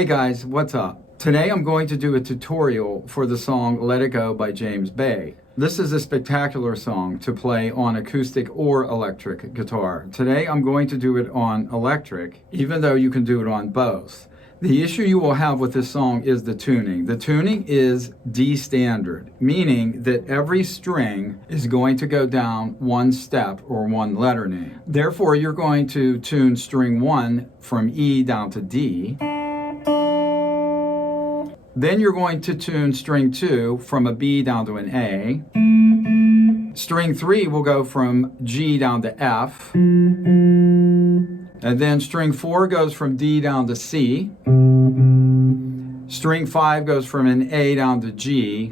Hey guys, what's up? Today I'm going to do a tutorial for the song Let It Go by James Bay. This is a spectacular song to play on acoustic or electric guitar. Today I'm going to do it on electric, even though you can do it on both. The issue you will have with this song is the tuning. The tuning is D standard, meaning that every string is going to go down one step or one letter name. Therefore, you're going to tune string 1 from E down to D. Then you're going to tune string 2 from a B down to an A. String 3 will go from G down to F. And then string 4 goes from D down to C. String 5 goes from an A down to G.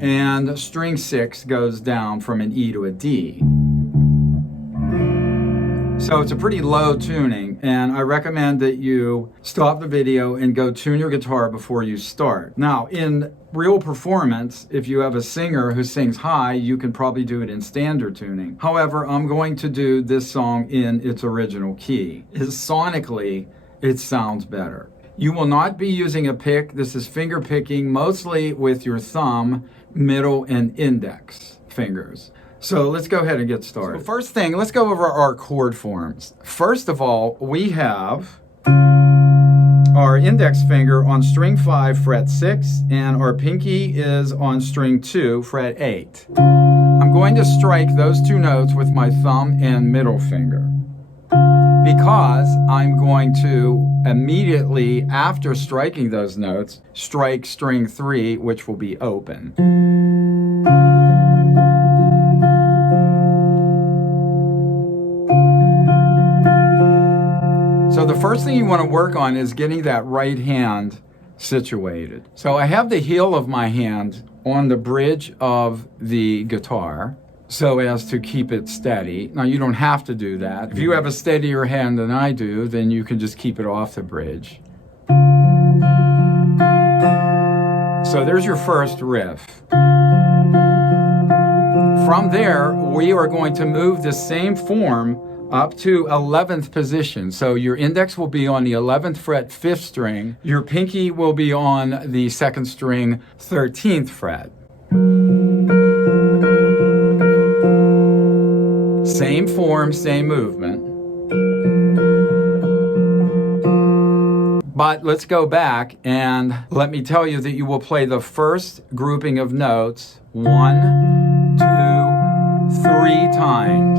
And string 6 goes down from an E to a D. So it's a pretty low tuning, and I recommend that you stop the video and go tune your guitar before you start. Now, in real performance, if you have a singer who sings high, you can probably do it in standard tuning. However, I'm going to do this song in its original key. Sonically, it sounds better. You will not be using a pick. This is finger picking, mostly with your thumb, middle, and index fingers. So let's go ahead and get started. So first thing, let's go over our chord forms. First of all, we have our index finger on string 5, fret 6, and our pinky is on string 2, fret 8. I'm going to strike those two notes with my thumb and middle finger because I'm going to immediately, after striking those notes, strike string 3, which will be open. So the first thing you want to work on is getting that right hand situated. So I have the heel of my hand on the bridge of the guitar so as to keep it steady. Now you don't have to do that. If you have a steadier hand than I do, then you can just keep it off the bridge. So there's your first riff. From there, we are going to move the same form up to 11th position. So your index will be on the 11th fret, 5th string. Your pinky will be on the 2nd string, 13th fret. Same form, same movement. But let's go back and let me tell you that you will play the first grouping of notes 1, 2, 3 times.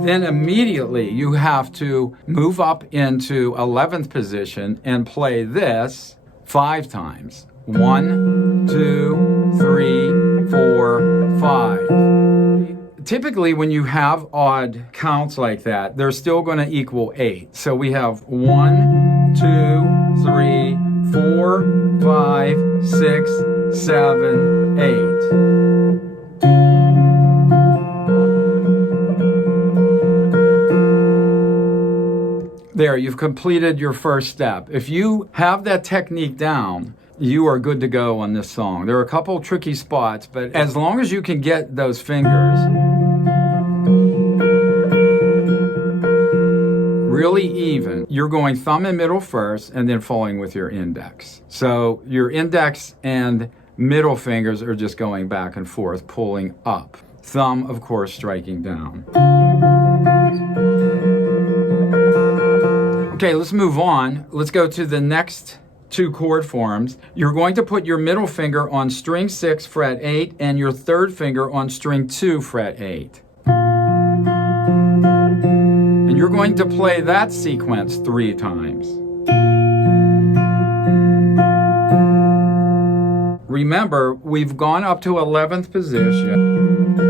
Then immediately you have to move up into 11th position and play this 5 times. 1, 2, 3, 4, 5. Typically when you have odd counts like that, they're still going to equal 8. So we have 1, 2, 3, 4, 5, 6, 7, 8. There, you've completed your first step. If you have that technique down, you are good to go on this song. There are a couple tricky spots, but as long as you can get those fingers really even, you're going thumb and middle first and then following with your index. So your index and middle fingers are just going back and forth, pulling up. Thumb, of course, striking down. Okay, let's move on. Let's go to the next two chord forms. You're going to put your middle finger on string 6, fret 8, and your third finger on string 2, fret 8. And you're going to play that sequence 3 times. Remember, we've gone up to 11th position.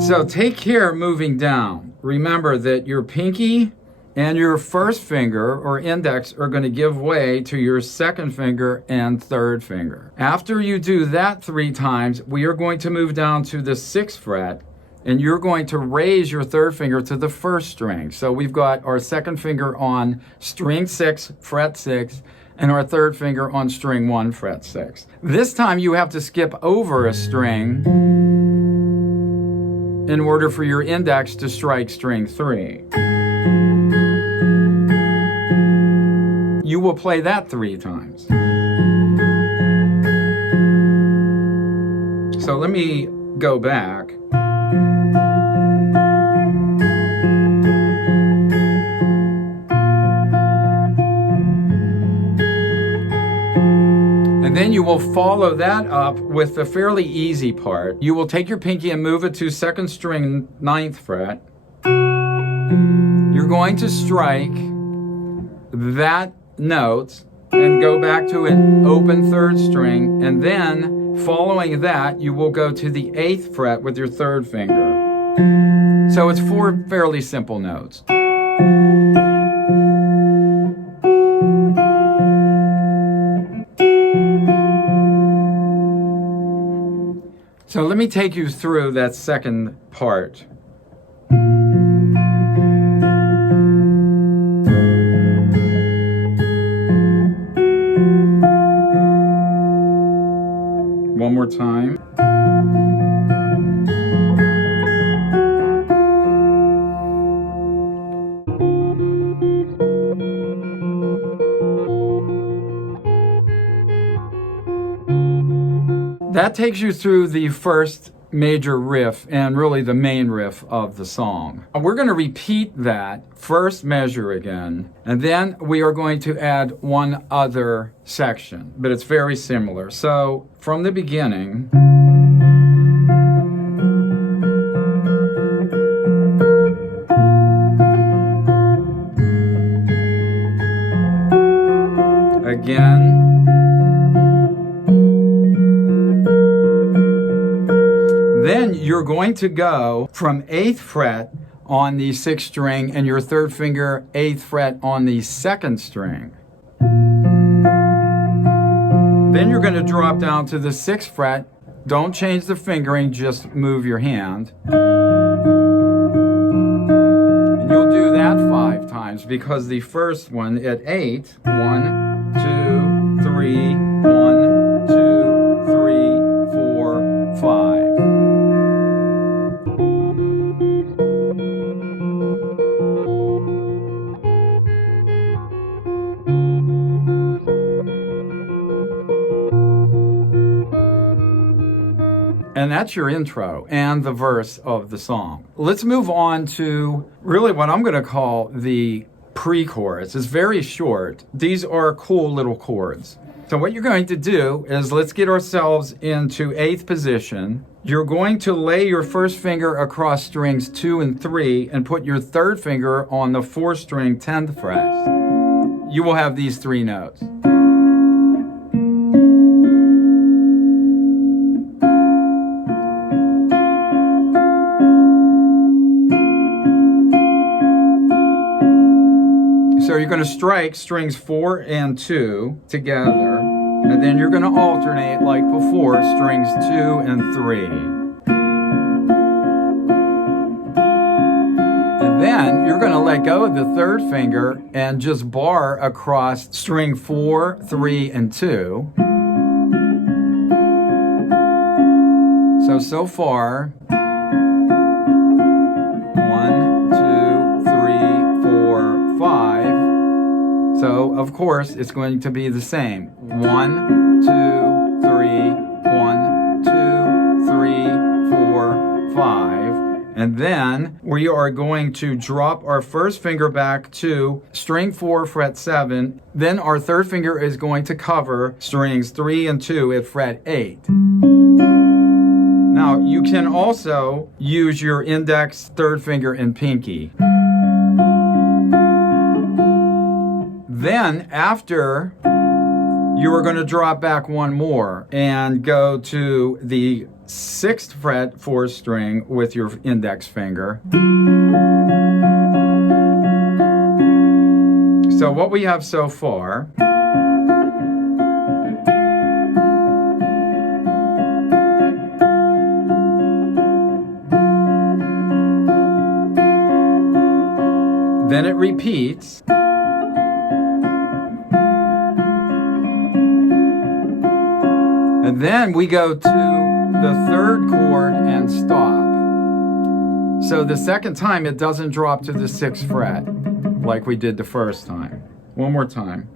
So take care moving down. Remember that your pinky and your first finger or index are going to give way to your second finger and third finger. After you do that 3 times, we are going to move down to the 6th fret and you're going to raise your third finger to the first string. So we've got our second finger on string 6, fret 6, and our third finger on string 1, fret 6. This time you have to skip over a string in order for your index to strike string 3. You will play that 3 times. So let me go back. And then you will follow that up with the fairly easy part. You will take your pinky and move it to 2nd string, 9th fret. You're going to strike that note and go back to an open 3rd string, and then following that you will go to the 8th fret with your 3rd finger. So it's 4 fairly simple notes. So let me take you through that second part. One more time. That takes you through the first major riff and really the main riff of the song. We're going to repeat that first measure again, and then we are going to add one other section, but it's very similar. So from the beginning, again, then you're going to go from 8th fret on the 6th string and your 3rd finger 8th fret on the 2nd string. Then you're going to drop down to the 6th fret. Don't change the fingering, just move your hand. And you'll do that 5 times because the first one at 8, 1, 2, 3, 1, 2, 3, 4, 5. And that's your intro and the verse of the song. Let's move on to really what I'm going to call the pre-chorus. It's very short. These are cool little chords. So what you're going to do is, let's get ourselves into 8th position. You're going to lay your first finger across strings 2 and 3 and put your 3rd finger on the 4th string 10th fret. You will have these 3 notes. So you're going to strike strings 4 and 2 together, and then you're going to alternate like before, strings 2 and 3. And then you're going to let go of the 3rd finger and just bar across string 4, 3, and 2. So far, 1, 2, 3, 4, 5. So, of course, it's going to be the same. 1, 2, 3, 1, 2, 3, 4, 5. And then we are going to drop our first finger back to string 4, fret 7. Then our 3rd finger is going to cover strings 3 and 2 at fret 8. Now, you can also use your index, 3rd finger, and pinky. Then, after, you are going to drop back one more and go to the 6th fret 4th string with your index finger. So what we have so far then it repeats. And then we go to the 3rd chord and stop. So the second time it doesn't drop to the 6th fret like we did the first time. One more time.